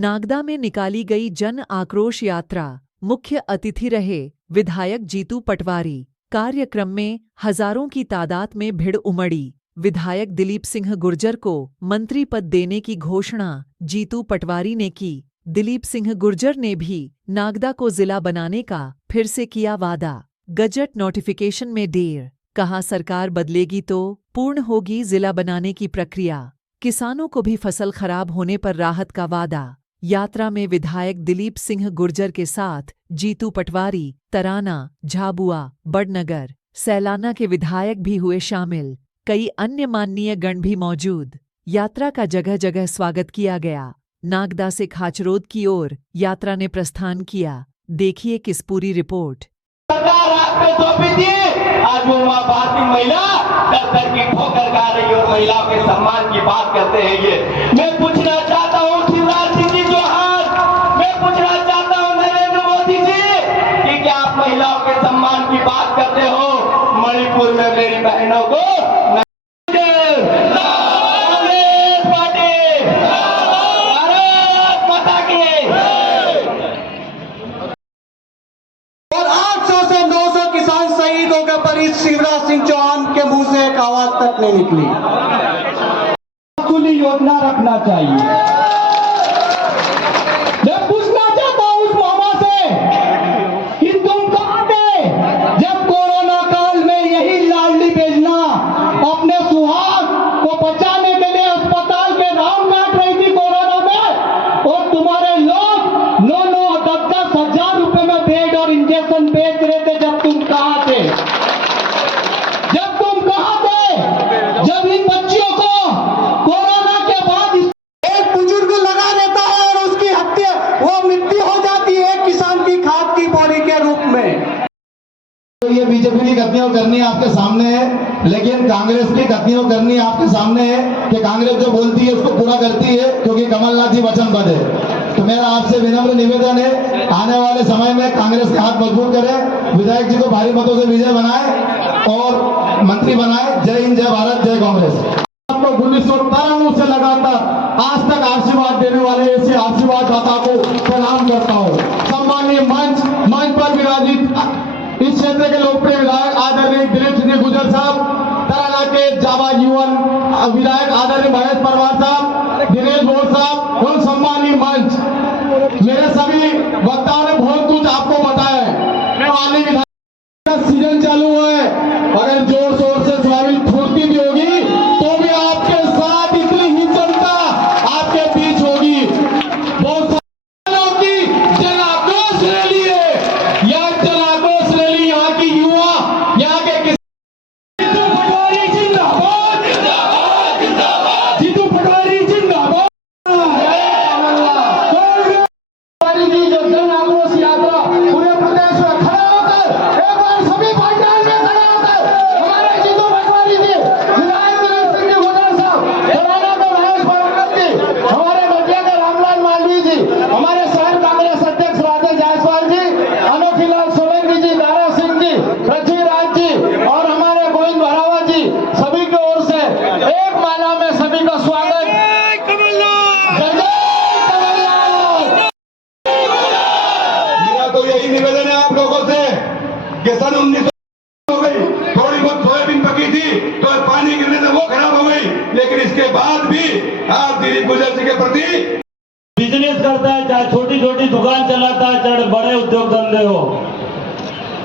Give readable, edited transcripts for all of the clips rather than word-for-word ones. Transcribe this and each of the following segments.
नागदा में निकाली गई जन आक्रोश यात्रा। मुख्य अतिथि रहे विधायक जीतू पटवारी। कार्यक्रम में हजारों की तादाद में भीड़ उमड़ी। विधायक दिलीप सिंह गुर्जर को मंत्री पद देने की घोषणा जीतू पटवारी ने की। दिलीप सिंह गुर्जर ने भी नागदा को जिला बनाने का फिर से किया वादा। गजट नोटिफिकेशन में देर, कहा सरकार बदलेगी तो पूर्ण होगी जिला बनाने की प्रक्रिया। किसानों को भी फसल खराब होने पर राहत का वादा। यात्रा में विधायक दिलीप सिंह गुर्जर के साथ जीतू पटवारी, तराना, झाबुआ, बड़नगर, सैलाना के विधायक भी हुए शामिल। कई अन्य माननीय गण भी मौजूद। यात्रा का जगह जगह स्वागत किया गया। नागदा से खाचरोद की ओर यात्रा ने प्रस्थान किया। देखिए किस पूरी रिपोर्ट। सरकार हाथ में सौंपी थी, आज वो भारतीय महिला दर की ठोकर खा रही और महिलाओं के सम्मान की बात करते हैं। ये मैं पूछना चाहता हूँ शिवराज सिंह जी चौहान, मैं पूछना चाहता हूँ नरेंद्र मोदी जी कि क्या आप महिलाओं के सम्मान की बात करते हो? मणिपुर में मेरी बहनों को शिवराज सिंह चौहान के मुंह से एक आवाज तक नहीं निकली। खुली योजना रखना चाहिए। मैं पूछना चाहता हूं उस मामा से कि तुम कहां थे जब कोरोना काल में यही लाडली बेजना अपने सुहाग को बचाने के लिए अस्पताल के राम काट रही थी कोरोना में, और तुम्हारे लोग 9-10 हजार रुपए में बेड और इंजेक्शन बेच रहे थे। जब तुम कहां थे? जब इन बच्चियों को कोरोना के बाद एक बुजुर्ग लगा देता है और उसकी हत्या, वो मृत्यु हो जाती है किसान की खाद की बोरी के रूप में। तो ये बीजेपी की गतियां करनी है आपके सामने है, लेकिन कांग्रेस की गतियां करनी आपके सामने है कि कांग्रेस जो बोलती है उसको पूरा करती है, क्योंकि कमलनाथ जी वचनबद्ध है। तो मेरा आपसे विनम्र निवेदन है, आने वाले समय में कांग्रेस के हाथ मजबूत करें, विधायक जी को भारी मतों से विजय बनाए और मंत्री बनाए। जय हिंद, जय भारत, जय कांग्रेस। आपको 1993 से लगातार आज तक आशीर्वाद देने वाले ऐसे आशीर्वाद दाता को प्रणाम करता हूँ। सम्मानीय मंच पर विराजित इस क्षेत्र के लोकप्रिय विधायक आदरणीय दिलीप सिंह गुर्जर साहब, तराना के जाबाज युवन विधायक आदरणीय महेश परमार साहब, दिनेश बोर साहब और सम्मानीय मंच, मेरे सभी वक्ताओं ने बहुत कुछ आपको बताया है। सीजन चालू है, अगर जोर शोर से सोयाबीन फूटती भी होगी तो भी आपके साथ इतनी ही जनता आपके बीच होगी। बहुत की जन आक्रोश रैली है, यह जन आक्रोश रैली यहाँ की युवा, यहाँ के जीतू पटवारी जिंदाबाद, जिंदाबाद, जिंदाबाद, जीतू पटवारी जिंदाबाद। जी जो जन आक्रोश यात्रा पूरे प्रदेश में खड़ा होकर एक बार सभी पंडाल में खड़ा होकर हमारे जीतू पटवारी जी, विधायक दिलीप सिंह गुर्जर साहब, तराना के महेश परमार जी, हमारे बटिया के रामलाल मालवीय जी, हमारे शहर कांग्रेस अध्यक्ष राजेश जायसवाल जी, अनोखीलाल सोलंकी जी, दारा सिंह जी, पृथ्वीराज जी और हमारे गोविंद भरावा जी, सभी की ओर से एक माला में सभी का स्वागत। तो यही निवेदन है आप लोगों से कि सन 19 हो गई, थोड़ी बहुत सोयाबीन पकी थी तो पानी गिरने से वो खराब हो गई, लेकिन इसके बाद भी आप दिलीप गुर्जर जी के प्रति बिजनेस करता है, चाहे छोटी छोटी दुकान चलाता है, चाहे बड़े उद्योग धंधे हो,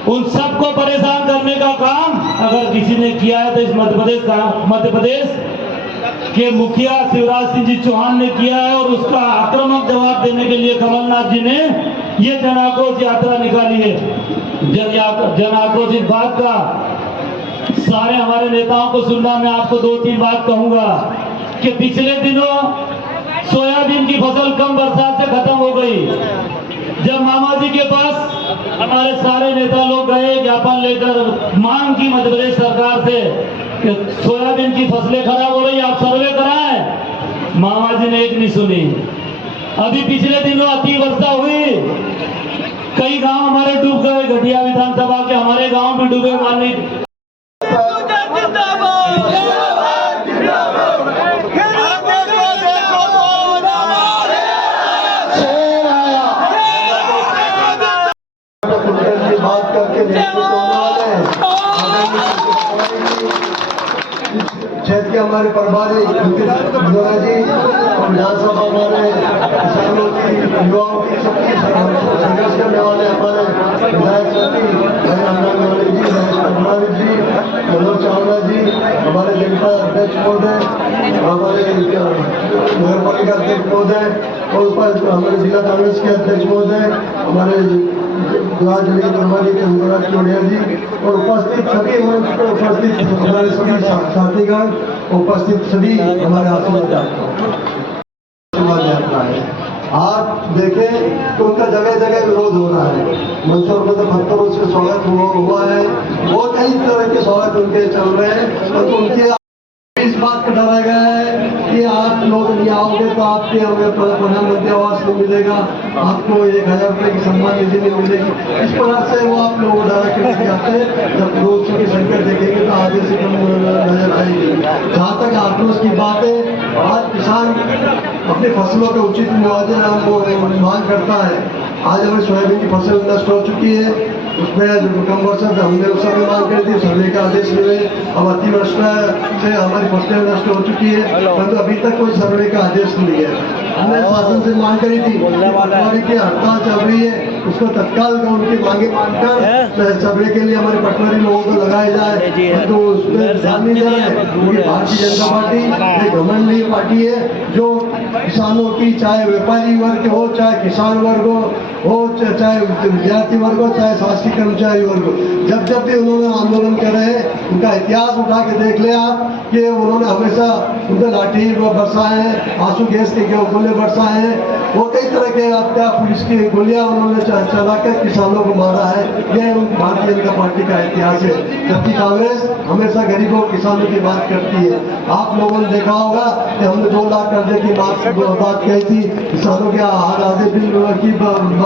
उन सबको परेशान करने का काम अगर किसी ने किया है तो इस मध्य प्रदेश के मुखिया शिवराज सिंह जी चौहान ने किया है। और उसका आक्रामक जवाब देने के लिए कमलनाथ जी ने ये जन आक्रोश यात्रा निकाली है। जन आक्रोश बात का सारे हमारे नेताओं को सुनना। मैं आपको 2-3 बात कहूंगा कि पिछले दिनों सोयाबीन की फसल कम बरसात से खत्म हो गई। जब मामा जी के पास हमारे सारे नेता लोग गए ज्ञापन लेकर, मांग की मध्य प्रदेश सरकार से कि सोयाबीन की फसलें खराब हो रही, आप सर्वे कराएं, मामा जी ने एक नहीं सुनी। अभी पिछले दिनों अति वर्षा हुई, कई गांव हमारे डूब गए, घटिया विधानसभा के हमारे गांव भी डूबे। माननीय और हमारे इंदिरा जी और विधानसभा हमारे किसानों की युवाओं की सबकी संघर्ष करने वाले हमारे विधायक जी, महेश जी, मनोज चावला जी, हमारे जनता अध्यक्ष महोदय, हमारे नगर पालिका अध्यक्ष महोदय और हमारे जिला कांग्रेस के अध्यक्ष महोदय, हमारे चौड़िया जी और उपस्थित सभी हमारे सभी साथीगण, उपस्थित सभी हमारे आशीर्वाद यात्रा है। आप देखें तो उनका जगह जगह विरोध हो रहा है। मंचों पर तो पत्थरों से स्वागत हुआ है, वो कई तरह के स्वागत उनके चल रहे हैं, और उनके इस बात का डरा गया है कि आप लोग नहीं आओगे तो आपके हमें प्रधानमंत्री आवास नहीं मिलेगा, आपको 1000 रुपये की सम्मान निधि नहीं मिलेगी। इस प्रकार से वो आप लोग डरा के लेके आते हैं। जब लोग की संख्या देखेंगे तो आधे से कम नजर आएगी। जहाँ तक आक्रोश की बात है, आज किसान अपनी फसलों के उचित मुआवजा मांग करता है। आज हमें सोयाबीन की फसल नष्ट हो चुकी है, उसमें कम वर्षा से हमने उस समय मांग करी थी, सर्वे का आदेश मिले। अब अतिवर्षा से हमारी फसलें नष्ट हो चुकी है, परंतु अभी तक कोई सर्वे का आदेश नहीं है। हमने शासन से मांग करी थी, पटवारी की हड़ताल चल रही है, उसको तत्काल उनकी मांगे मानकर सर्वे के लिए हमारे पटवारी लोगों को लगाया जाए, तो उसमें ध्यान नहीं दे रहे हैं। क्योंकि भारतीय जनता पार्टी एक घमंडी पार्टी है जो किसानों की, चाहे व्यापारी वर्ग हो, चाहे किसान वर्ग हो, चाहे विद्यार्थी वर्ग हो, चाहे शासकीय कर्मचारी वर्ग हो, जब जब भी उन्होंने आंदोलन करे हैं, उनका इतिहास उठा के देख ले आप कि उन्होंने हमेशा उनके लाठी बरसाए हैं, आंसू गैस के गोले बरसाए हैं, वो कई तरह के हत्या, पुलिस की गोलियां उन्होंने चला कर किसानों को मारा है। यह भारतीय जनता पार्टी का इतिहास है। जबकि कांग्रेस हमेशा गरीबों किसानों की बात करती है। आप लोगों ने देखा होगा कि हमने 2 लाख कर्जे की बात कही थी, किसानों के आधे बिल की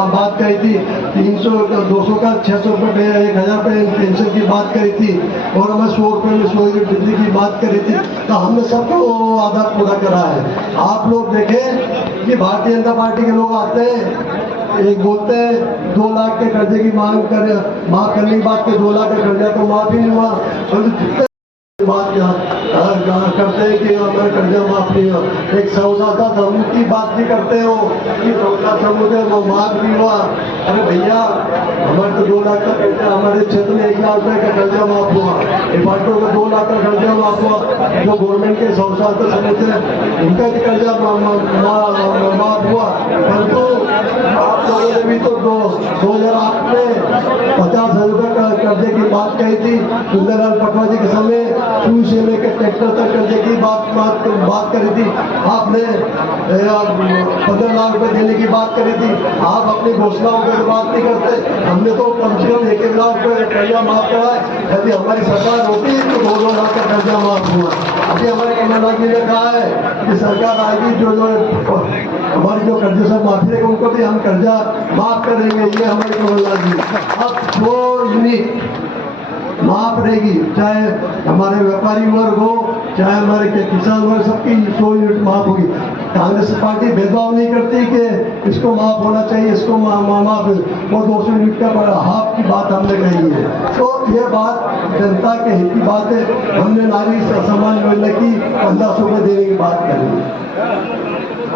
बात कही थी, 300 200 का 600 रुपये 1000 रुपये पेंशन की बात करी थी, और हमें 100 रुपये में 100 यूनिट बिजली की बात करी थी। तो हमने सबको आधा पूरा करा है। आप लोग देखें कि भारतीय जनता पार्टी के लोग आते हैं, एक बोलते हैं 2 लाख के कर्जे की माफ करने की बात के 2 लाख का कर्जा तो माफ ही नहीं हुआ, परंतु बात करते हैं कि हमारा कर्जा माफ नहीं हुआ। एक सौदा समूह की बात भी करते हो कि सौदा समूह वो माफ नहीं हुआ। अरे भैया, हमारे तो 2 लाख का कर्जा, हमारे क्षेत्र में 1 लाख रुपए का कर्जा माफ हुआ, डिपार्टमेंट को 2 लाख का कर्जा माफ हुआ, जो गवर्नमेंट के सौदा समूह थे उनका भी कर्जा माफ हुआ। परंतु आप लोगों ने भी तो 2008 में 50,000 रुपये का कर्जे की बात कही थी। सुंदरलाल पटवा जी के समय शुरू से लेकर ट्रैक्टर तक कर्जे की बात करी थी। आपने 15 लाख रुपए देने की बात करी थी। आप अपनी घोषणाओं की बात नहीं करते। हमने तो कम से कम 1 लाख रुपए कर्जा माफ करा है। यदि हमारी सरकार होती तो 2 लाख का कर्जा माफ हुआ। अभी हमारे कमलनाथ जी ने कहा है कि सरकार आएगी, जो हमारी जो कर्जे से माफी है उनको भी हम कर्जा माफ करेंगे। ये हमारे कमलनाथ जी अब 2 यूनिट माफ रहेगी, चाहे हमारे व्यापारी वर्ग हो, चाहे हमारे किसान वर्ग, सबकी 100 यूनिट माफ होगी। कांग्रेस पार्टी भेदभाव नहीं करती कि इसको माफ होना चाहिए, इसको माफ, वो 200 यूनिट का हाफ की बात हमने कही है। तो ये बात जनता के हित की बात है। हमने नारी सम्मान योजना की 1500 रुपये देने की बात करी।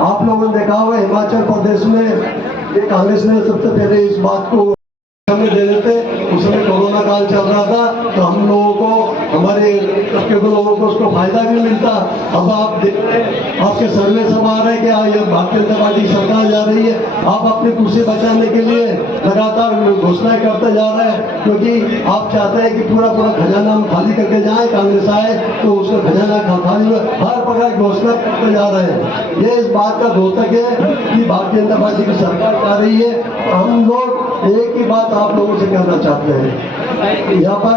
आप लोगों ने देखा हुआ हिमाचल प्रदेश में ये कांग्रेस ने सबसे पहले इस बात को दे देते। उस समय कोरोना काल चल रहा था, तो हम लोगों को, हमारे तबके के लोगों को उसको फायदा भी मिलता। अब आप देख रहे हैं, आपके सर्वे सब आ रहे हैं कि ये भारतीय जनता पार्टी सरकार जा रही है। आप अपनी कुर्सी बचाने के लिए लगातार घोषणाएं करते जा रहे हैं, क्योंकि आप चाहते हैं कि पूरा खजाना हम खाली करके जाए, कांग्रेस आए तो उसका खजाना खाली हुआ, हर प्रकार घोषणा करते जा रहे हैं। ये इस बात का द्योतक है कि भारतीय जनता पार्टी की सरकार जा रही है। हम लोग एक ही बात आप लोगों से कहना चाहते हैं। यहाँ पर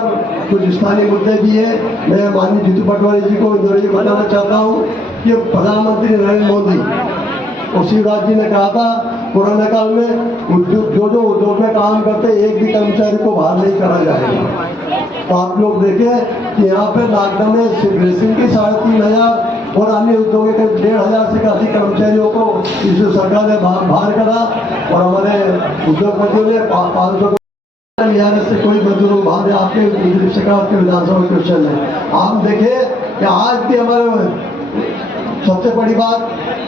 कुछ स्थानीय मुद्दे भी है। मैं माननीय जीतू पटवारी जी को बताना चाहता हूँ कि प्रधानमंत्री नरेंद्र मोदी और शिवराज जी ने कहा था कोरोना काल में जो उद्योग में काम करते एक भी कर्मचारी को बाहर नहीं करा जाएगा। तो आप लोग देखें कि यहाँ पे लॉकडाउन में रेसिंग की 3,500 और अन्य उद्योगों के 1,500 से अधिक कर्मचारियों को इस सरकार ने बाहर करा, और हमारे उद्योगपतियों ने 500 से कोई मजदूरों बाहर आपके सरकार के विधानसभा क्वेश्चन है। आप देखें कि आज भी हमारे सबसे बड़ी बात,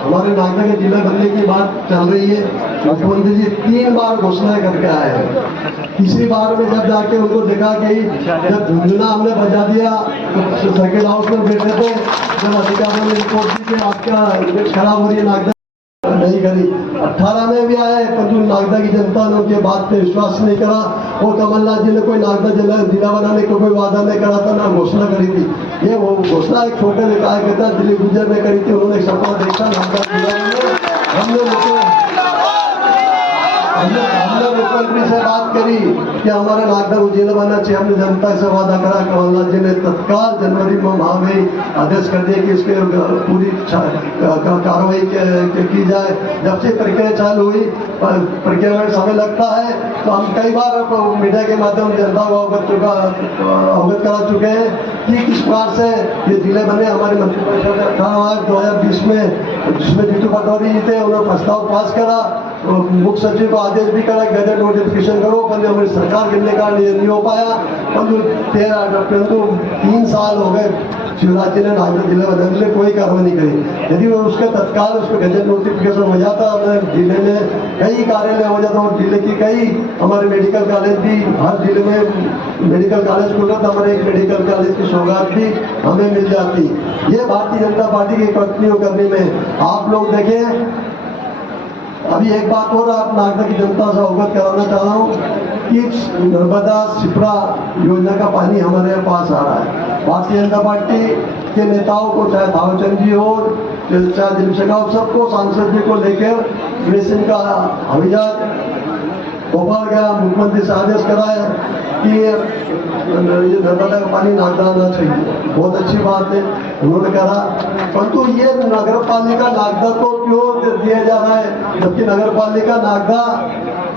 हमारे नागदा के जिला बनने की बात चल रही है। मुख्यमंत्री जी 3 बार घोषणाएं करके आए हैं। तीसरी बार में जब जाके उनको देखा कि जब झुंझुना हमने बजा दिया तो सर्किट हाउस में बैठे थे, जब अधिकारियों ने रिपोर्ट दी कि आपका खराब हो रही है नागदा, नहीं करी। 18 में भी आए, परंतु नागदा की जनता ने उनके बात पे विश्वास नहीं करा और कमलनाथ जी ने कोई नागदा जिला बनाने को कोई वादा नहीं करा था, ना घोषणा करी थी। ये वो घोषणा एक छोटे विधायक नेता दिलीप गुर्जर ने करी थी। उन्होंने सपना देखा नागदा जिला में। हमने मुख्यमंत्री से बात करी कि हमारे नागदा को जिला बनना चाहिए। हमने जनता से वादा करा। कमलनाथ जी ने तत्काल जनवरी माह में आदेश कर दिया कि इसके पूरी कार्रवाई की जाए। जब से प्रक्रिया चालू हुई, प्रक्रिया में समय लगता है, तो हम कई बार मीडिया के माध्यम से जनता को अवगत करा चुके हैं कि किस प्रकार से ये जिले बने। हमारे मंत्रिपरिषद 2020 में, जिसमें जीतू पटवारी जी थे, उन्होंने प्रस्ताव पास करा, मुख्य सचिव को आदेश भी करा गजट नोटिफिकेशन करो, पर हमारी सरकार गिरने का नहीं हो पाया। परंतु 3 साल हो गए, शिवराज जी ने नागदा जिले बनाने के लिए कोई कार्रवाई नहीं करी। यदि वो उसके तत्काल उसको गजट नोटिफिकेशन हो जाता, हमारे जिले में कई कार्यालय हो जाता और जिले की कई हमारे मेडिकल कॉलेज भी, हर जिले में मेडिकल कॉलेज खुल रहा था, हमारे एक मेडिकल कॉलेज की सौगात भी हमें मिल जाती। ये भारतीय जनता पार्टी की कंपनियों करने में आप लोग देखें। अभी एक बात और आप नागदा की जनता से अवगत कराना चाह रहा हूँ कि नर्मदा शिप्रा योजना का पानी हमारे पास आ रहा है। भारतीय जनता पार्टी के नेताओं को, चाहे थावरचंद जी हो, चाहे दिलीप सिंह हो, सबको, सांसद जी को लेकर ग्रेसिंग का हवाईजहाज भोपाल गया, मुख्यमंत्री से आदेश कराया कि ये नर्मदा का पानी नागदा आना चाहिए। बहुत अच्छी बात है, उन्होंने कहा। परंतु ये नगर पालिका नागदा को क्यों दिया जा रहा है, जबकि नगर पालिका नागदा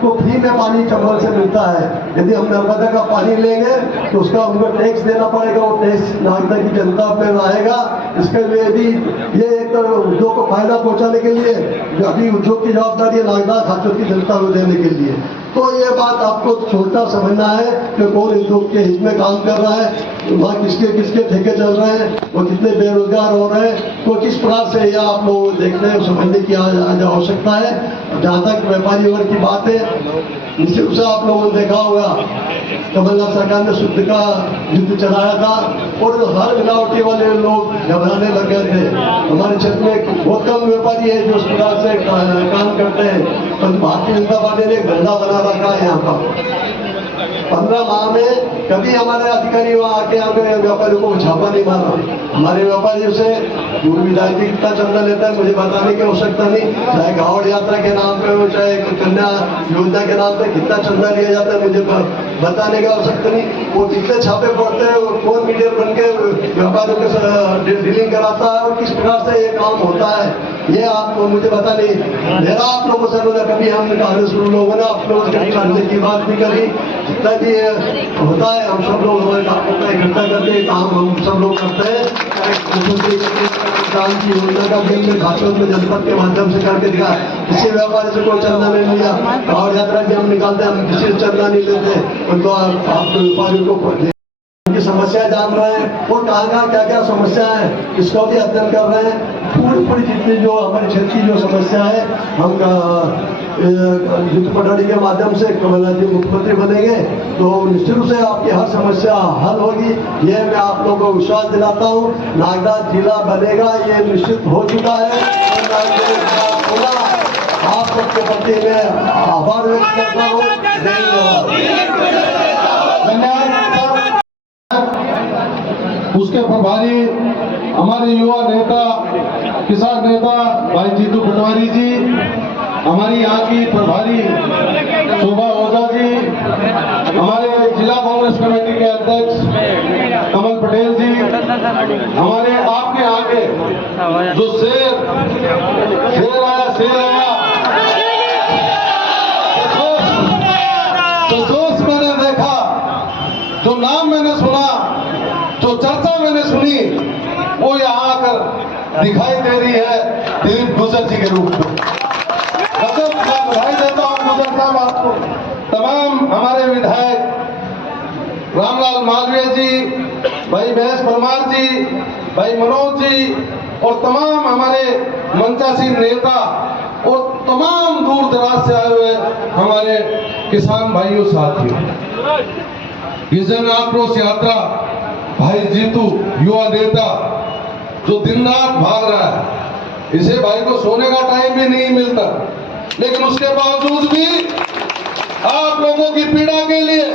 को फ्री में पानी चंबल से मिलता है। यदि हम नर्मदा का पानी लेंगे तो उसका उनको टैक्स देना पड़ेगा, वो टैक्स नागदा की जनता पे आएगा। इसके लिए भी ये एक उद्योग को फायदा पहुंचाने के लिए, अभी उद्योग की जवाबदारी है नागदा खासकर की जनता को देने के लिए। तो ये बात आपको छोटा समझना है कि कौन उद्योग के हित में काम कर रहा है, वहाँ किसके किसके ठेके चल रहे हैं, वो कितने बेरोजगार हो रहे हैं, तो किस प्रकार से यह आप लोग देखने और समझने की आवश्यकता है। जहाँ तक व्यापारी वर्ग की बात है, निश्चित रूप से आप लोगों ने देखा होगा कमलनाथ सरकार ने शुद्ध का युद्ध चलाया था और हर मिलावटी वाले लोग घबराने लग गए थे। हमारे क्षेत्र में बहुत कम व्यापारी है जो इस प्रकार से काम करते हैं, पर भारतीय जनता पार्टी ने धंधा बना रखा है यहाँ पर। 15 माह में कभी हमारे अधिकारी वहाँ आके व्यापारियों को छापा नहीं मारा। हमारे व्यापारियों से पूर्व विधायक कितना चंदा लेता है मुझे बताने की आवश्यकता नहीं, चाहे गावड़ यात्रा के नाम पे हो, चाहे कन्या योजना के नाम पे कितना चंदा लिया जाता है मुझे बताने की आवश्यकता नहीं। वो कितने छापे पड़ते हैं, कौन मीडिया बन के व्यापारियों के साथ डीलिंग कराता है और किस प्रकार से ये काम होता है, ये आप मुझे बता नहीं। मेरा आप लोगों से कभी हम कांग्रेस लोगों ने आप लोगों से करने की बात नहीं करी। जितना भी होता है हम सब लोग हमारे काम का इकट्ठा करके काम हम सब लोग करते हैं। किसान की योजना का भी हमने खातों में जनपद के माध्यम से करके दिखा। किसी व्यापारी से कोई चंदा नहीं लिया और यात्रा भी हम निकालते हैं, हम किसी से चंदा नहीं लेते। उनको आप व्यापारियों को उनकी समस्या जान रहे हैं और कहाँ क्या क्या समस्या है इसका भी अध्ययन कर रहे हैं। पूरी जितनी जो हमारे क्षेत्र की जो समस्या है हम जीतू पटवारी के माध्यम से कमलनाथ जी मुख्यमंत्री बनेंगे तो निश्चित रूप से आपकी हर समस्या हल होगी। ये मैं आप लोगों को विश्वास दिलाता हूँ। नागदा जिला बनेगा ये निश्चित हो चुका है। आप सबके प्रति मैं आभार व्यक्त करता हूँ। उसके प्रभारी हमारे युवा नेता, किसान नेता भाई जीतू पटवारी जी, हमारी यहाँ की प्रभारी शोभा ओझा जी, हमारे जिला कांग्रेस कमेटी के अध्यक्ष कमल पटेल जी, हमारे आपके आगे जो शेर आया तो जोश मैंने देखा, जो नाम मैंने सुना, जो चर्चा मैंने सुनी, वो यहाँ आकर दिखाई दे रही है दिलीप गुर्जर जी के रूप में। गजब बधाई देता हूँ गुर्जर साहब आपको। तमाम हमारे विधायक रामलाल मालवीय जी, भाई महेश परमार जी, भाई मनोज जी, और तमाम हमारे मंचासीन नेता और तमाम दूर दराज से आए हुए हमारे किसान भाइयों साथियों, ये जन आक्रोश यात्रा भाई जीतू युवा नेता जो दिन रात भाग रहा है, इसे भाई को सोने का टाइम भी नहीं मिलता, लेकिन उसके बावजूद भी आप लोगों की पीड़ा के लिए,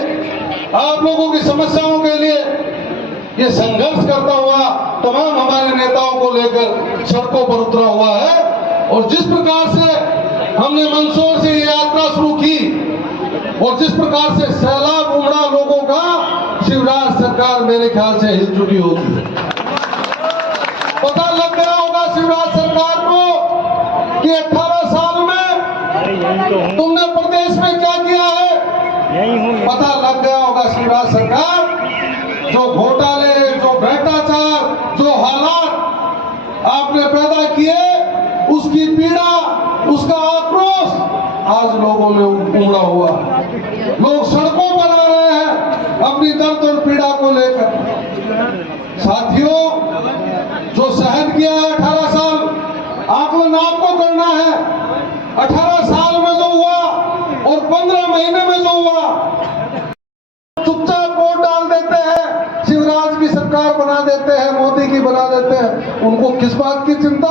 आप लोगों की समस्याओं के लिए ये संघर्ष करता हुआ तमाम हमारे नेताओं को लेकर सड़कों पर उतरा हुआ है। और जिस प्रकार से हमने मंदसौर से ये यात्रा शुरू की और जिस प्रकार से सैलाब उमड़ा लोगों का, शिवराज सरकार मेरे ख्याल से हिल चुकी होगी। पता लग गया होगा शिवराज सरकार को कि 18 साल में तुमने प्रदेश में क्या किया है। पता लग गया होगा शिवराज सरकार, जो घोटाले, जो भ्रष्टाचार, जो हालात आपने पैदा किए, उसकी पीड़ा, उसका आक्रोश आज लोगों में उमड़ा हुआ। लोग सड़कों पर आ रहे हैं अपनी दर्द और पीड़ा को लेकर। साथियों, जो सहन किया है 18 साल, आकलन आपको करना है। 18 साल में जो हुआ और 15 महीने में जो हुआ, चुपचाप वोट डाल देते हैं, शिवराज की सरकार बना देते हैं, मोदी की बना देते हैं। उनको किस बात की चिंता?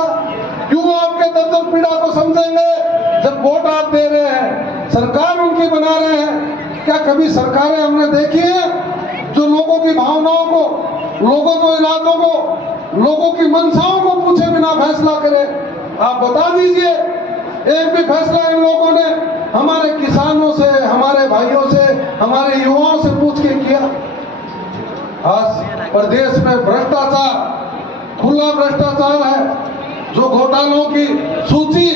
क्यों आपके दर्द और पीड़ा को समझेंगे जब वोट आप दे रहे हैं, सरकार उनकी बना रहे हैं। क्या कभी सरकारें हमने देखी है जो लोगों की भावनाओं को, लोगों को इरादों को, लोगों की मंशाओं को पूछे बिना फैसला करे? आप बता दीजिए, एक भी फैसला इन लोगों ने हमारे किसानों से, हमारे भाइयों से, हमारे युवाओं से पूछ के किया? आज प्रदेश में भ्रष्टाचार, खुला भ्रष्टाचार है। जो घोटालों की सूची,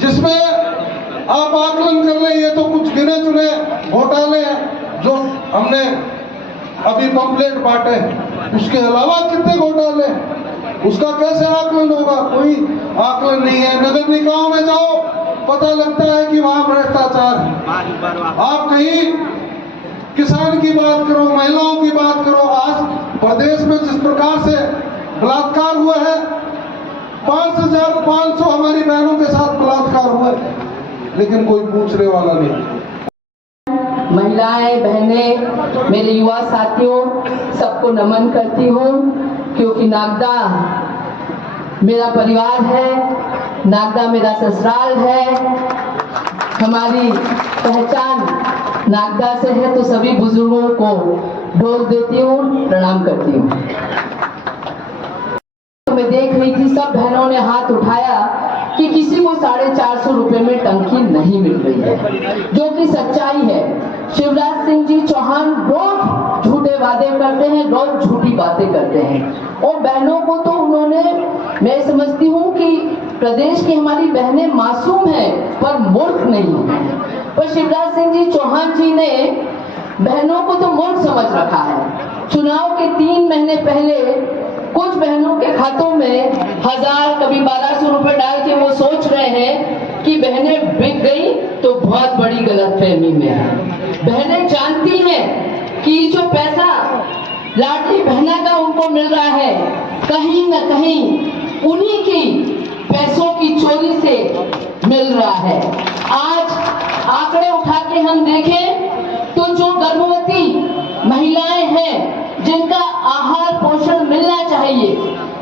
जिसमें आप आकलन कर लें, ये तो कुछ गिने चुने घोटाले हैं जो हमने अभी पंपलेट बांटे, उसके अलावा कितने घोटाले, उसका कैसे आकलन होगा? कोई आकलन नहीं है। नगर निकायों में जाओ, पता लगता है कि वहां भ्रष्टाचार है। आप कहीं किसान की बात करो, महिलाओं की बात करो, आज प्रदेश में जिस प्रकार से बलात्कार हुआ है, 5,500 हमारी बहनों के साथ बलात्कार हुआ है, लेकिन कोई पूछने वाला नहीं। महिलाएं, बहनें, मेरे युवा साथियों, सबको नमन करती हूँ, क्योंकि नागदा मेरा परिवार है, नागदा मेरा ससुराल है, हमारी पहचान नागदा से है। तो सभी बुजुर्गों को ढोल देती हूँ, प्रणाम करती हूँ। मैं देख रही थी सब बहनों ने हाथ उठाया कि किसी को 450 रुपए में टंकी नहीं मिल रही है, जो कि सच्चाई है। शिवराज सिंह जी चौहान रोज झूठे वादे करते हैं, रोज झूठी बातें करते हैं। और बहनों को तो उन्होंने, मैं समझती हूँ कि प्रदेश की हमारी बहनें मासूम हैं पर मूर्ख नहीं है। पर शिवराज सिंह जी चौहान जी ने बहनों को तो मूर्ख समझ रखा है। चुनाव के 3 महीने पहले कुछ बहनों के खातों में 1000, कभी 1200 रुपए डाल के वो सोच रहे हैं कि बहनें बिक गई तो बहुत बड़ी गलतफहमी में है। बहनें जानती हैं कि जो पैसा लाडली बहना का उनको मिल रहा है, कहीं न कहीं उन्हीं की पैसों की चोरी से मिल रहा है। आज आंकड़े उठा के हम देखें तो जो गर्भवती महिलाएं हैं, जिनका आहार पोषण मिलना चाहिए,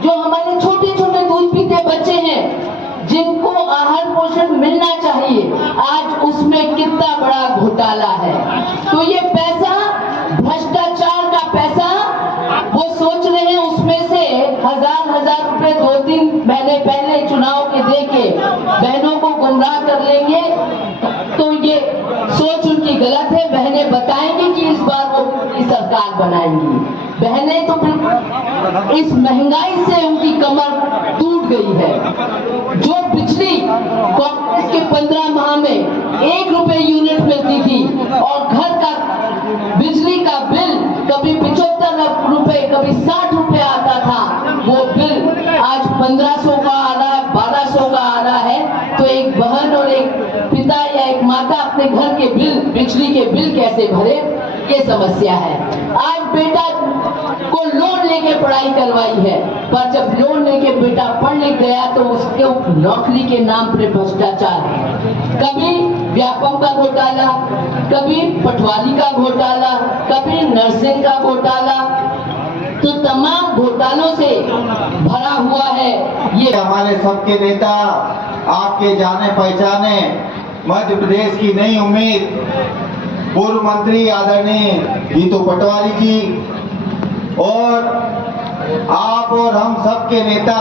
जो हमारे छोटे छोटे दूध पीते बच्चे हैं, जिनको आहार पोषण मिलना चाहिए, आज उसमें कितना बड़ा घोटाला है। तो ये पैसा, भ्रष्टाचार का पैसा, वो सोच रहे हैं उसमें से 1000 रुपए 2-3 महीने पहले चुनाव के देके बहनों को गुमराह कर लेंगे। तो ये सोच उनकी गलत है। बहनें बताएंगी कि इस बार वो पूरी सरकार बनाएंगी। बहनें तो इस महंगाई से उनकी कमर टूट गई है। जो पिछली कांग्रेस के 15 माह में 1 रुपए यूनिट मिलती थी और घर का बिजली का बिल कभी 75 रुपए, कभी 60 रुपए आता था, वो बिल आज 1500 का आ रहा है, 1200 का आ रहा है। तो एक बहन और एक पिता या एक माता अपने घर के बिल, बिजली के बिल कैसे भरे, ये समस्या है। आज बेटा को लोन लेके पढ़ाई करवाई है, पर जब लोन लेके बेटा पढ़ लिख गया तो उसके नौकरी के नाम पर भ्रष्टाचार, कभी व्यापम का घोटाला, कभी पटवारी का घोटाला, कभी नर्सिंग का घोटाला, तो तमाम घोटालों से भरा हुआ है ये। हमारे सबके नेता, आपके जाने पहचाने, मध्य प्रदेश की नई उम्मीद, पूर्व मंत्री आदरणीय जीतू पटवारी जी, और आप और हम सबके नेता,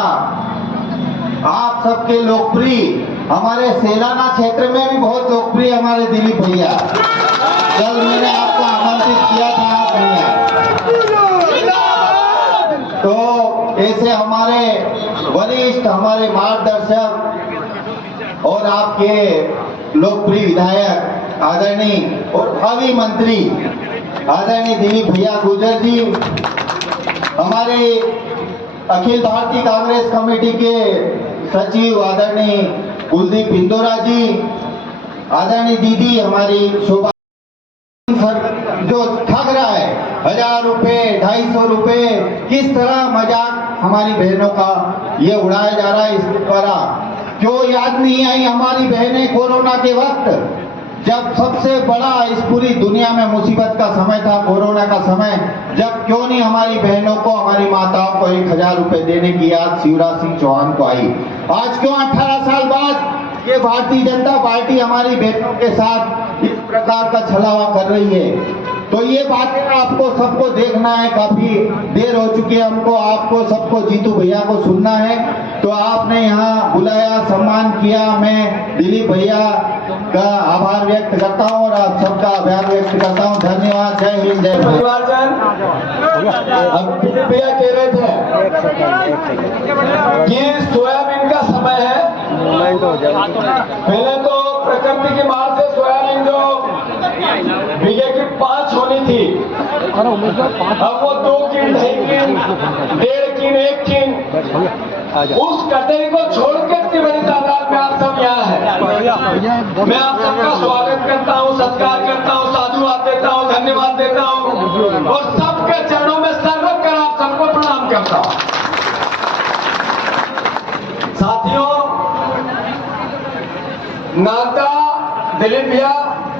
आप सबके लोकप्रिय, हमारे सेलाना क्षेत्र में भी बहुत लोकप्रिय हमारे दिलीप भैया, कल मैंने आपको आमंत्रित किया था, आप नहीं आए। तो ऐसे हमारे वरिष्ठ, हमारे मार्गदर्शक और आपके लोकप्रिय विधायक आदरणीय और भावी मंत्री आदरणीय दिलीप भैया गुर्जर जी, हमारे अखिल भारतीय कांग्रेस कमेटी के सचिव आदरणीय कुलदीप इंदौरा जी, आदरणीय दीदी हमारी शोभा, जो ठग रहा है 1000 रुपए 250 रुपए, किस तरह मजाक हमारी बहनों का ये उड़ाया जा रहा है। इस द्वारा क्यों याद नहीं आई हमारी बहनें कोरोना के वक्त, जब सबसे बड़ा इस पूरी दुनिया में मुसीबत का समय था, कोरोना का समय, जब क्यों नहीं हमारी बहनों को, हमारी माताओं को 1000 रुपए देने की याद शिवराज सिंह चौहान को आई। आज क्यों 18 साल बाद ये भारतीय जनता पार्टी हमारी बहनों के साथ इस प्रकार का छलावा कर रही है? तो ये बातें आपको सबको देखना है, काफी देर हो चुकी है हमको, आपको सबको जीतू भैया को सुनना है, तो आपने यहाँ बुलाया, सम्मान किया, मैं दिलीप भैया का आभार व्यक्त करता हूँ और आप सबका आभार व्यक्त करता हूँ। धन्यवाद। जय हिंद, जय भारत। परिवारजन, अब दिलीप भैया कह रहे थे कि सोयाबीन का समय है, पहले तो प्रकृति की मार से सोयाबीन जो बीघे की 5 होनी थी, अब वो 2 किन, 2.5 किन, 1.5 किन, 1 किन, उस कटई को छोड़ के इतनी बड़ी तादाद में आप सब यहाँ हैं। मैं आप सबका स्वागत करता हूँ, सत्कार करता हूँ, साधुवाद देता हूँ, धन्यवाद देता हूँ और सबके चरणों में सर रख कर आप सबको प्रणाम करता हूँ। साथियों, नाता दिलीप भैया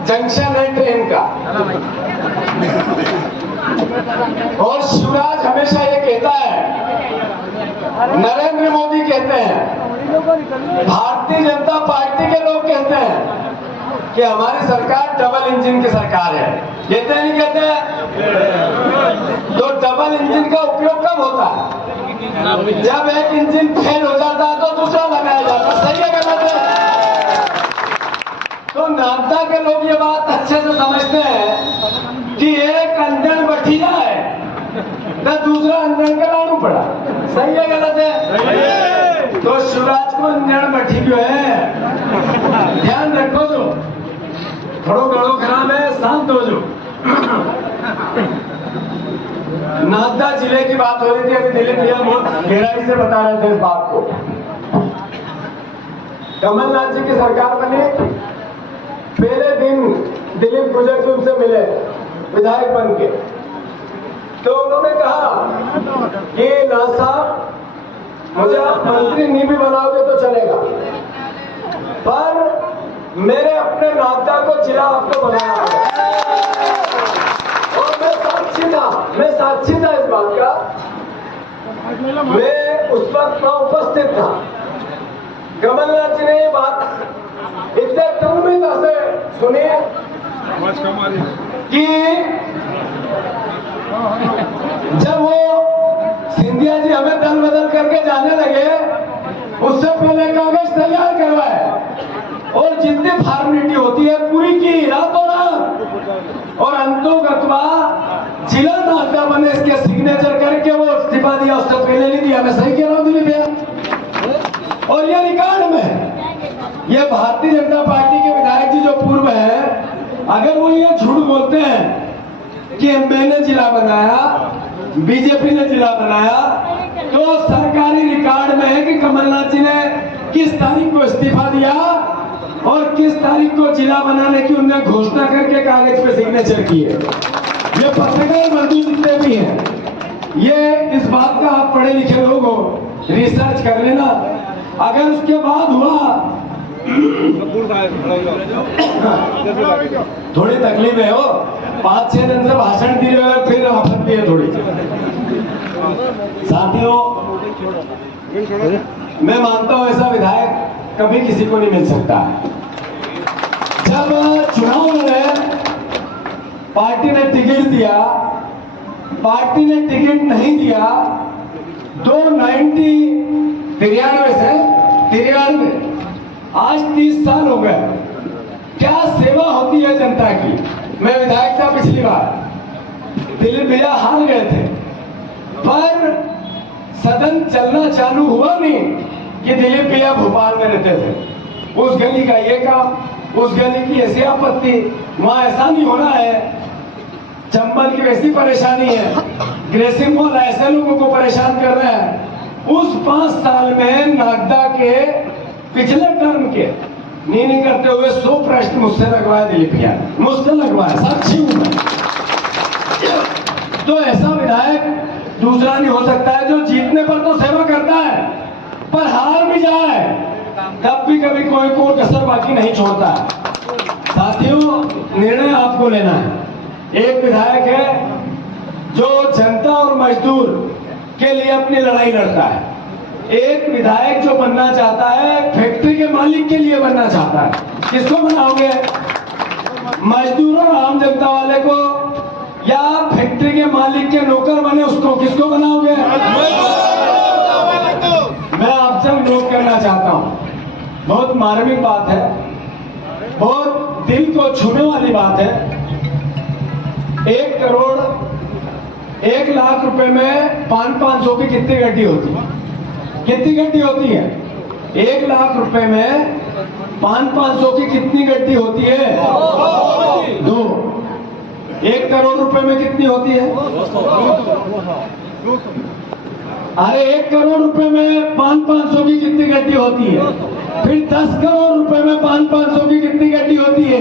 जंक्शन है ट्रेन का, और शिवराज हमेशा ये कहता है, नरेंद्र मोदी कहते हैं, भारतीय जनता पार्टी के लोग कहते हैं कि हमारी सरकार डबल इंजन की सरकार है। कहते नहीं कहते? तो डबल इंजन का उपयोग कब होता है? जब एक इंजन फेल हो जाता है तो दूसरा लगाया जाता है। सही है गलत है? तो नागदा के लोग ये बात अच्छे से समझते हैं कि एक अंजन बठिया है तो दूसरा अंजन का लाड़ू पड़ा। सही है गलत है? तो शिवराज को अंजन बठी जो है, ध्यान रखो, जो थोड़ो गड़ो खराब है, शांत हो जो। नागदा जिले की बात हो रही थी, अभी दिलीप भैया बहुत गहराई से बता रहे थे इस बात को। कमलनाथ जी की सरकार बनी, पहले दिन दिलीप गुर्जर जी उनसे मिले विधायक बन के, तो उन्होंने कहा कि नाथ साहब, मुझे आप मंत्री नहीं भी बनाओगे तो चलेगा, पर मेरे अपने नागदा को जिला आपको बनाना होगा। और मैं साक्षी था इस बात का, मैं उस वक्त वहां उपस्थित था। कमलनाथ जी ने ये बात इतने तन्मयता से सुनी कि जब वो सिंधिया जी हमें दल बदल करके जाने लगे, उससे पहले कागज तैयार करवाए और जितनी फॉर्मेलिटी होती है पूरी की रातों रात, और अंतोगतवा जिला नागदा बने इसके सिग्नेचर करके वो इस्तीफा दिया, उससे पहले नहीं दिया। मैं सही कह रहा हूँ दिलीप भैया? और ये रिकॉर्ड में, ये भारतीय जनता पार्टी के विधायक जी जो पूर्व हैं, अगर वो ये झूठ बोलते हैं कि मैंने जिला बनाया, बीजेपी ने जिला बनाया, तो सरकारी रिकॉर्ड में है कि कमलनाथ जी ने किस तारीख को इस्तीफा दिया और किस तारीख को जिला बनाने की उन्होंने घोषणा करके कागज पे सिग्नेचर किए। ये पत्रकार बंधु जितने भी हैं, ये इस बात का आप पढ़े लिखे लोग हो, रिसर्च कर लेना। अगर उसके बाद हुआ थोड़ी तकलीफ है हो, 5-6 दिन से भाषण दिए हुए फिर आपत्ति है थोड़ी। साथियों, मैं मानता हूं ऐसा विधायक कभी किसी को नहीं मिल सकता। जब चुनाव लड़े, पार्टी ने टिकट दिया, पार्टी ने टिकट नहीं दिया, 93 से 93 आज 30 साल हो गए। क्या सेवा होती है जनता की। मैं विधायक था पिछली बार, दिलीप भैया हार गए थे, पर सदन चलना चालू हुआ नहीं कि दिलीप भैया भोपाल में रहते थे। उस गली का ये काम, उस गली की ऐसी आपत्ति, वहां ऐसा नहीं होना है, चंबल की वैसी परेशानी है, ग्रेसिंग मॉल ऐसे लोगों को परेशान कर रहे हैं। उस 5 साल में नागदा के पिछले टर्म के नहीं करते हुए 100 प्रश्न मुझसे लगवाए दिलीप भैया, मुझसे लगवाए, साक्षी हूं मैं। तो ऐसा विधायक दूसरा नहीं हो सकता है जो जीतने पर तो सेवा करता है, पर हार भी जाए तब भी कभी कोई को कसर बाकी नहीं छोड़ता। साथियों, निर्णय आपको लेना है। एक विधायक है जो जनता और मजदूर के लिए अपनी लड़ाई लड़ता है। एक विधायक जो बनना चाहता है फैक्ट्री के मालिक के लिए बनना चाहता है। किसको बनाओगे? मजदूर और आम जनता वाले को, या फैक्ट्री के मालिक के नौकर बने उसको? किसको बनाओगे? मैं आपसे अनुरोध करना चाहता हूं, बहुत मार्मिक बात है, बहुत दिल को छूने वाली बात है। 1 करोड़ 1 लाख रुपए में 500 की कितनी गड्डी होती है? कितनी गड्डी होती है? 1 लाख रुपए में 500 की कितनी गड्डी होती है? 2। 1 करोड़ रुपए में कितनी होती है? अरे 1 करोड़ रुपए में 500 की कितनी गड्डी होती है? फिर 10 करोड़ रुपए में 500 की कितनी गड्डी होती है?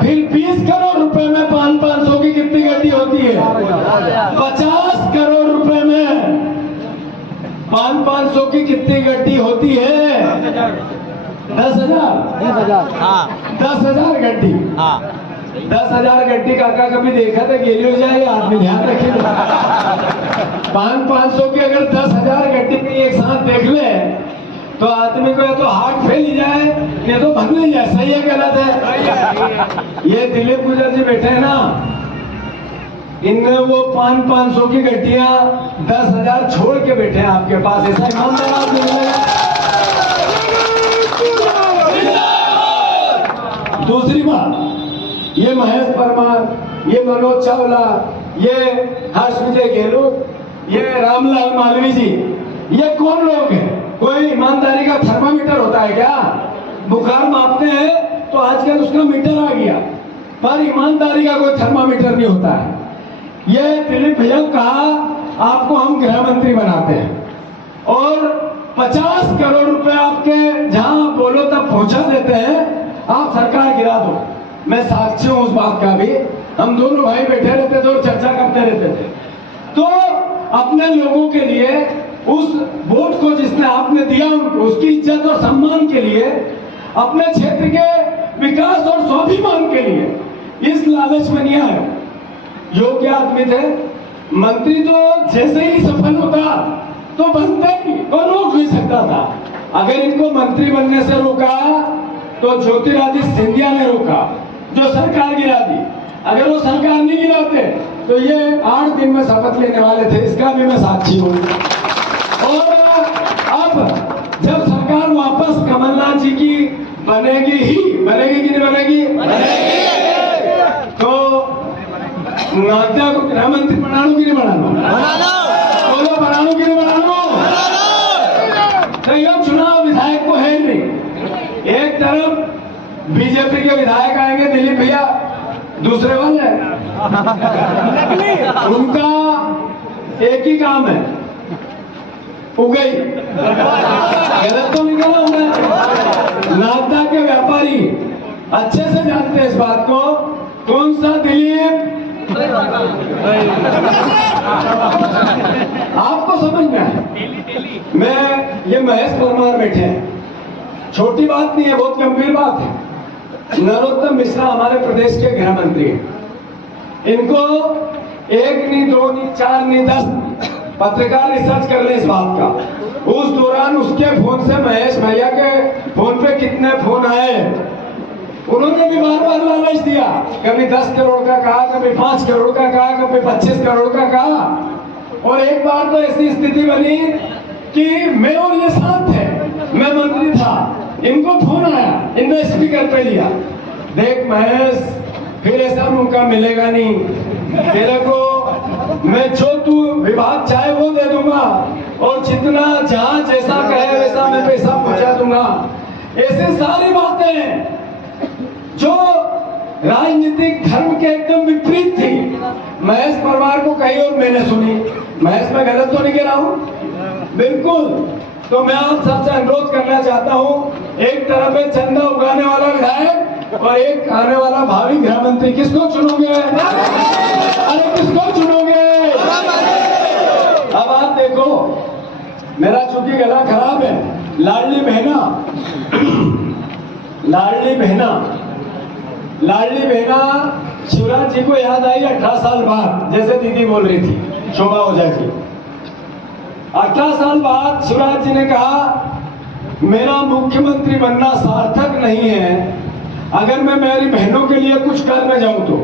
फिर 20 करोड़ रुपए में 500 की कितनी गड्डी होती है? 50 करोड़ रुपए में 500 की कितनी गड्डी होती है? 10,000। 10,000 गड्डी। 10,000 गड्डी काका कभी देखा था? गेली हो जाए आदमी, ध्यान रखिए। 500 की अगर 10,000 गड्डी में एक साथ देख ले तो आदमी को या तो हार्ट फेल ही जाए या तो भगने जाए। सही है, गलत है? ये दिलीप गुजर जी बैठे हैं ना, इनमें वो 500 की गड्डियां 10,000 छोड़ के बैठे हैं आपके पास। ऐसा ईमानदार आदमी मिलेगा? दूसरी बात, ये महेश परमार, ये मनोज चावला, ये हर्ष विजय गहलोत, ये रामलाल मालवी जी, ये कौन लोग हैं? कोई ईमानदारी का थर्मामीटर होता है क्या? बुखार मापते हैं तो आजकल उसका मीटर आ गया, पर ईमानदारी का कोई थर्मामीटर नहीं होता है। ये दिलीप भैया कहा आपको हम गृह मंत्री बनाते हैं और 50 करोड़ रुपए आपके जहां बोलो तब पहुंचा देते हैं, आप सरकार गिरा दो। मैं साक्षी हूं उस बात का भी, हम दोनों भाई बैठे रहते थे और चर्चा करते रहते थे। तो अपने लोगों के लिए, उस वोट को जिसने आपने दिया उनको, उसकी इज्जत और सम्मान के लिए, अपने क्षेत्र के विकास और स्वाभिमान के लिए इस लालच में नहीं आए। योग्य आदमी थे, मंत्री तो जैसे ही सफल होता तो बनते ही, कोई रोक नहीं सकता था। अगर इनको मंत्री बनने से रोका तो ज्योतिरादित्य सिंधिया ने रोका, जो सरकार गिरा दी। अगर वो सरकार नहीं गिराते तो ये 8 दिन में शपथ लेने वाले थे, इसका भी मैं साक्षी हूँ। और अब जब सरकार वापस कमलनाथ जी की बनेगी कि नहीं बनेगी? तो नागदा को गृह मंत्री बनानो कि नहीं बनानो? बोलो, बनानो कि नहीं बनानो? तो ये चुनाव विधायक को है नहीं। एक तरफ बीजेपी के विधायक आएंगे दिलीप भैया, दूसरे वाले उनका एक ही काम है, उगई। गलत तो नहीं कहा उन्हें? नागदा के व्यापारी नहीं, अच्छे से जानते हैं इस बात को। कौन सा दिलीप? आपको समझ में आए। मैं ये महेश परमार बैठे हैं, छोटी बात नहीं है, बहुत गंभीर बात है। नरोत्तम मिश्रा हमारे प्रदेश के गृह मंत्री हैं। इनको 1 नहीं 2 नहीं 4 नहीं 10 पत्रकार रिसर्च कर ले इस बात का। उस दौरान उसके फोन से महेश भैया के फोन पे कितने फोन आए, उन्होंने भी बार बार लालच दिया। कभी 10 करोड़ का कहा, कभी 5 करोड़ का कहा, कभी 25 करोड़ का कहा। और एक बार तो ऐसी स्थिति बनी कि मैं और ये साथ थे, मैं मंत्री था, इनको फोन आया, इनने स्पीकर पे लिया, देख महेश फिर ऐसा मौका मिलेगा नहीं, तेरे को मैं जो तू विभाग चाहे वो दे दूंगा और जितना जहां जैसा कहे वैसा मैं पैसा पहुंचा दूंगा। ऐसे सारी बातें जो राजनीतिक धर्म के एकदम विपरीत थी, महेश परमार को कही और मैंने सुनी। महेश मैं गलत तो नहीं कह रहा हूं? बिल्कुल। तो मैं आप सबसे अनुरोध करना चाहता हूं, एक तरफ है चंदा उगाने वाला विधायक और एक आने वाला भावी गृह मंत्री, किसको चुनोगे? अरे किसको चुनोगे? अब आप देखो, मेरा चूंकि गला खराब है, लाडली बहना शिवराज जी को याद आई 18 साल बाद, जैसे दीदी बोल रही थी शोभा ओझा जी। 18 साल बाद शिवराज जी ने कहा मेरा मुख्यमंत्री बनना सार्थक नहीं है अगर मैं मेरी बहनों के लिए कुछ कर न जाऊं तो।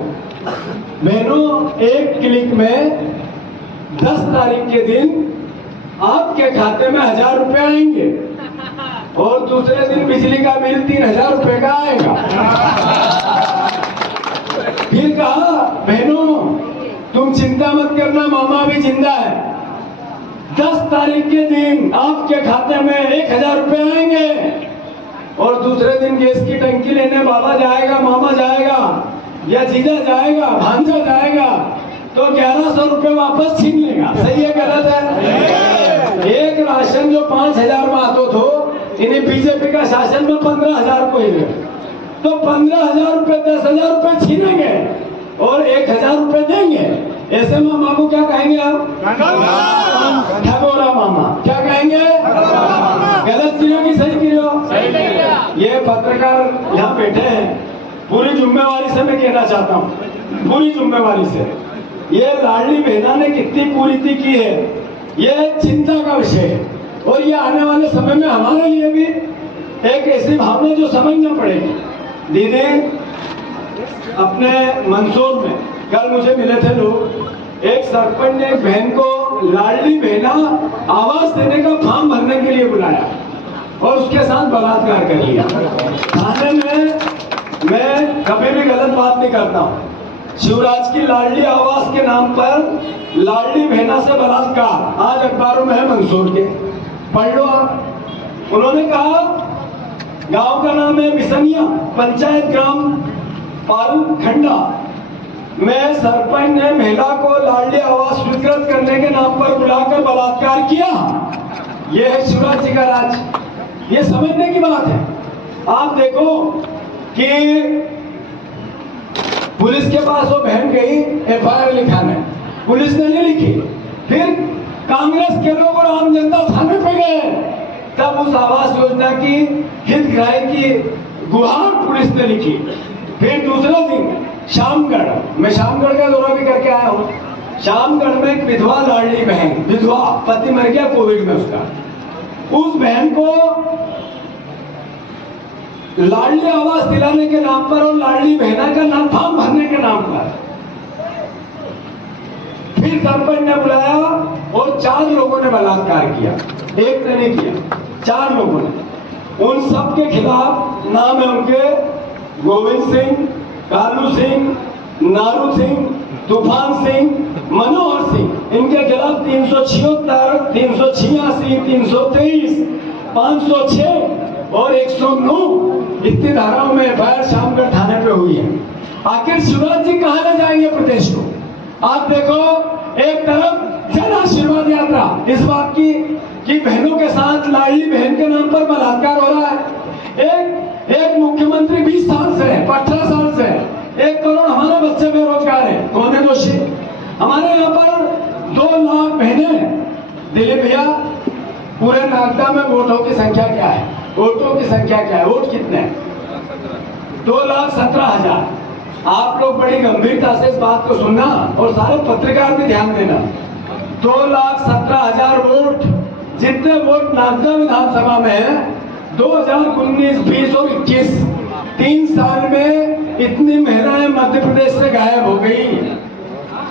बहनों, एक क्लिक में 10 तारीख के दिन आपके खाते में 1000 रुपए आएंगे और दूसरे दिन बिजली का बिल 3000 रुपए का आएगा। फिर कहा बहनों तुम चिंता मत करना, मामा भी जिंदा है। 10 तारीख के दिन आपके खाते में 1000 रुपए आएंगे और दूसरे दिन गैस की टंकी लेने बाबा जाएगा, मामा जाएगा या जीजा जाएगा, भांजा जाएगा तो 1100 रुपए वापस छीन लेगा। सही है गलत है? एक राशन जो 5000 में आतो थो, इन्हें बीजेपी का शासन में 15000 को ही है, तो 15000 रुपए 10,000 रुपए छीनेंगे और 1000 रुपए देंगे। ऐसे में मामा को क्या कहेंगे आप? ठगोरा मामा। क्या कहेंगे? गलत किया कि सही किया? ये पत्रकार यहाँ बैठे हैं, पूरी जिम्मेवारी से मैं कहना चाहता हूँ, पूरी जिम्मेवारी से, ये लाडली बहना ने कितनी कुरीति की है ये चिंता का विषय है। और ये आने वाले समय में हमारे लिए भी एक ऐसी भावना जो समझना पड़ेगी। दीदी अपने मंदसौर में कल मुझे मिले थे लोग, एक सरपंच ने एक बहन को लाडली बहना आवास देने का फॉर्म भरने के लिए बुलाया और उसके साथ बलात्कार कर लिया। थाने में मैं कभी भी गलत बात नहीं करता हूँ। शिवराज की लाडली आवास के नाम पर लाडली बहना से बलात्कार आज अखबारों में है मंदसौर के, पढ़ लो आप। उन्होंने कहा गांव का नाम है बिसनिया, पंचायत ग्राम पालखंडा में सरपंच ने महिला को लाडली आवास स्वीकृत करने के नाम पर बुलाकर बलात्कार किया। यह है शिवराज जी का राज। ये समझने की बात है। आप देखो कि पुलिस के पास वो बहन गई FIR लिखाने, पुलिस ने नहीं लिखी। फिर कांग्रेस के लोग और आम जनता थाने पे गए, तब उस आवास योजना की हितग्राही की गुहार पुलिस ने लिखी। फिर दूसरा दिन शामगढ़, मैं शामगढ़ का दौरा भी करके आया हूँ। शामगढ़ में एक विधवा लाडली बहन, विधवा पति मर गया कोविड में उसका, उस बहन को लाडली आवास दिलाने के नाम पर और लाडली बहना का नाम फॉर्म भरने के नाम पर फिर सरपंच ने बुलाया और 4 लोगों ने बलात्कार किया। एक ने नहीं किया, 4 लोगों ने। उन सब के खिलाफ नाम है उनके गोविंद सिंह, कालू सिंह, नारू सिंह, तूफान सिंह, मनोहर सिंह। इनके खिलाफ 376, 386, 323, 506 और 109 इतनी धाराओं में FIR शामगढ़ थाने पे हुई है। आखिर शिवराज जी कहाँ ले जाएंगे प्रदेश को? आप देखो, एक तरफ जन आशीर्वाद यात्रा इस बात की कि बहनों के साथ लाडली बहन के नाम पर बलात्कार हो रहा है, एक मुख्यमंत्री हमारे यहाँ पर 2 लाख बहनें। दिलीप भैया, पूरे नागदा में वोटों की संख्या क्या है? वोटों की संख्या क्या है? वोट कितने हैं? 2,17,000। आप लोग बड़ी गंभीरता से इस बात को सुनना और सारे पत्रकार भी ध्यान देना। 2,17,000 वोट, जितने वोट नागदा विधानसभा में है 2019, 20 और 21, 3 साल में इतनी महिलाएं मध्य प्रदेश से गायब हो गई।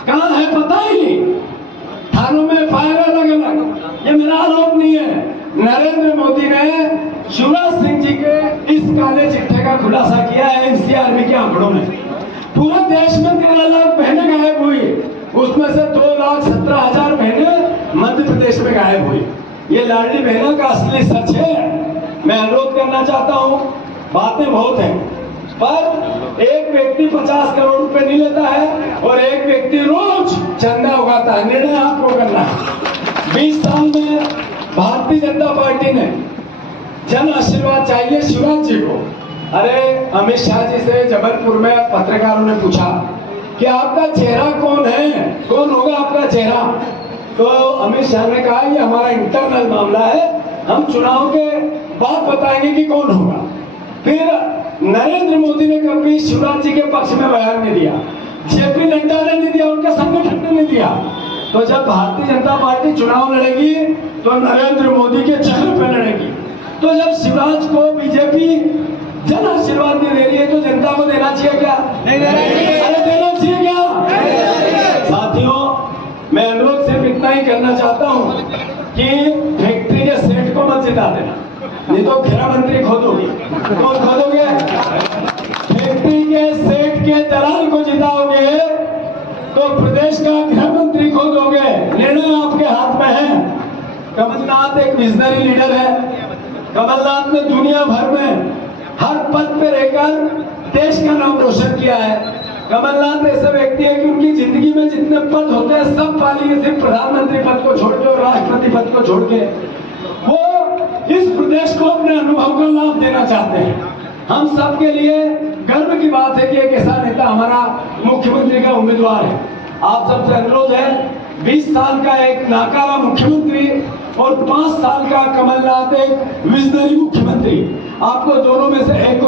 कहाँ है पता ही नहीं। थानों में फायर अलग अलग। ये मेरा आरोप नहीं है, नरेंद्र मोदी ने शिवराज सिंह जी के इस काले चिट्ठे का खुलासा किया है एनसीआरबी के आंकड़ों में। पूरे देश में 13 लाख बहनें गायब हुई, उसमें से 2,17,000 बहनें मध्य प्रदेश में गायब हुई। ये लाडली बहनों का असली सच है। मैं अनुरोध करना चाहता हूँ, बातें बहुत हैं, पर एक व्यक्ति 50 करोड़ रुपए नहीं लेता है और एक व्यक्ति रोज चंदा उगाता है। निर्णय आपको करना है। 20 साल में भारतीय जनता पार्टी ने जन आशीर्वाद चाहिए शिवराज जी को। अरे अमित शाह जी से जबलपुर में पत्रकारों ने पूछा कि आपका चेहरा कौन है, कौन होगा आपका चेहरा? तो अमित शाह ने कहा ये हमारा इंटरनल मामला है, हम चुनाव के बाद बताएंगे कि कौन होगा। फिर नरेंद्र मोदी ने कभी शिवराज जी के पक्ष में बयान नहीं दिया, जेपी नड्डा ने नहीं दिया, उनके संगठन ने नहीं दिया। तो जब भारतीय जनता पार्टी चुनाव लड़ेगी तो नरेंद्र मोदी के चेहरे पे लड़ेगी। तो जब शिवराज को बीजेपी जन आशीर्वाद नहीं दे रही है तो जनता को देना चाहिए क्या? नहीं देना चाहिए क्या? साथियों, मैं अनुरोध सिर्फ इतना ही करना चाहता हूँ कि फैक्ट्री के सेठ को मत जिता देना, नहीं तो गृह मंत्री खोदोगे। कौन खोदोगे? फैक्ट्री के सेठ के दलाल को जिताओगे तो प्रदेश का गृह मंत्री खोदोगे। निर्णय आपके हाथ में है। कमलनाथ एक विजनरी लीडर है। कमलनाथ ने दुनिया भर में हर पद पे रहकर देश का नाम रोशन किया है। कमलनाथ ऐसे व्यक्ति है कि उनकी जिंदगी में जितने पद होते हैं सब पालेंगे, सिर्फ प्रधानमंत्री पद को छोड़ के और राष्ट्रपति पद को छोड़ के। वो इस प्रदेश को अपने अनुभव का लाभ देना चाहते हैं। हम सब के लिए गर्व की बात है कि एक ऐसा नेता हमारा मुख्यमंत्री का उम्मीदवार है। आप सबसे अनुरोध है, 20 साल का एक नाकारा मुख्यमंत्री और 5 साल का कमलनाथ एक विजनरी मुख्यमंत्री, आपको दोनों में से एक